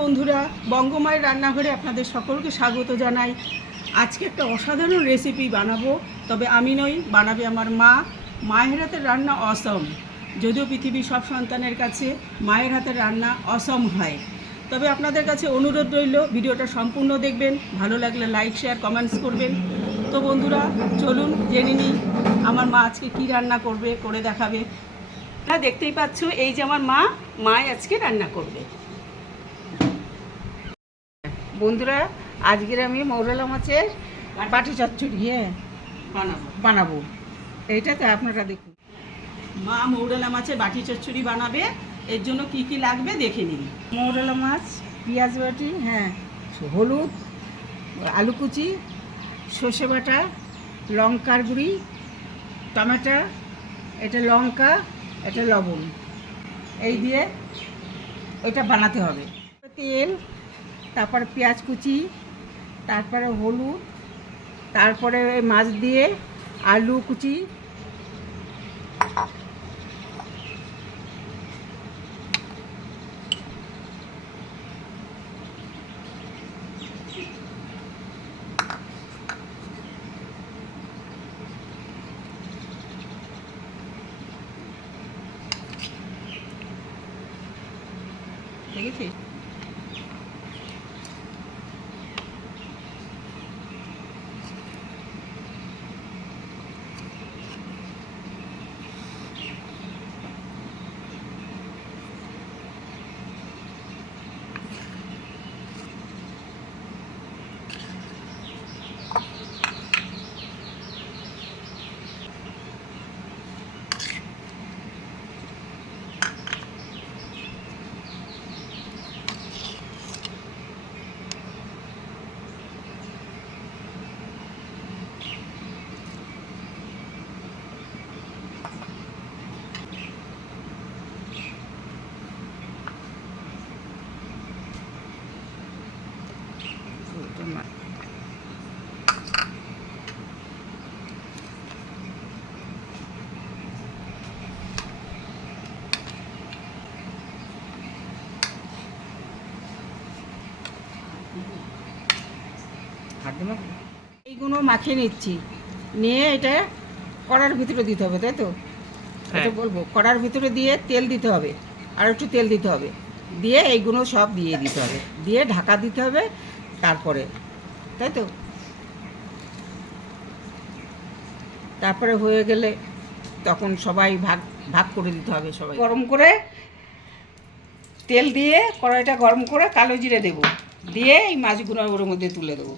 বন্ধুরা, বঙ্গমায়ের রান্নাঘরে আপনাদের সকলকে স্বাগত জানাই। আজকে একটা অসাধারণ রেসিপি বানাবো, তবে আমি নই, বানাবে আমার মা। মায়ের হাতের রান্না অসম। যদিও পৃথিবীর সব সন্তানের কাছে মায়ের হাতের রান্না অসম হয়, তবে আপনাদের কাছে অনুরোধ রইল ভিডিওটা সম্পূর্ণ দেখবেন, ভালো লাগলে লাইক শেয়ার কমেন্টস করবেন। তো বন্ধুরা, চলুন জেনে নিই আমার মা আজকে কী রান্না করবে, করে দেখাবে। দেখতেই পাচ্ছ, এই যে আমার মা আজকে রান্না করবে। বন্ধুরা, আজকের আমি মৌরলা মাছের বাটি চচ্চড়ি বানাবো। এইটাতে আপনারা দেখুন, মা মৌরলা মাছের বাটি চচ্চড়ি বানাবে। এর জন্য কি কি লাগবে দেখে নিন। মৌরলা মাছ, পেঁয়াজ বাটি, হলুদ, আলু কুচি, সর্ষে বাটা, লঙ্কার গুঁড়ি, টমেটো, এটা লঙ্কা, এটা লবণ, এই দিয়ে এটা বানাতে হবে। তেল, তারপরে পেঁয়াজ কুচি, তারপরে হলুদ, তারপরে মাছ দিয়ে আলু কুচি, দেখেছি। এইগুলো মাখিয়ে নিচ্ছি, নিয়ে এটা কড়ার ভিতরে দিতে হবে, তাই তো? এটা বলবো, কড়ার ভিতরে দিয়ে তেল দিতে হবে, আর একটু তেল দিতে হবে, দিয়ে এইগুলো সব দিয়ে দিতে হবে, দিয়ে ঢাকা দিতে হবে, তারপরে, তাই তো? তারপরে হয়ে গেলে তখন সবাই ভাগ ভাগ করে দিতে হবে। সবাই গরম করে তেল দিয়ে কড়াইটা গরম করে কালো জিরে দেবো, দিয়ে এই মাছগুলো ওর মধ্যে তুলে দেবো।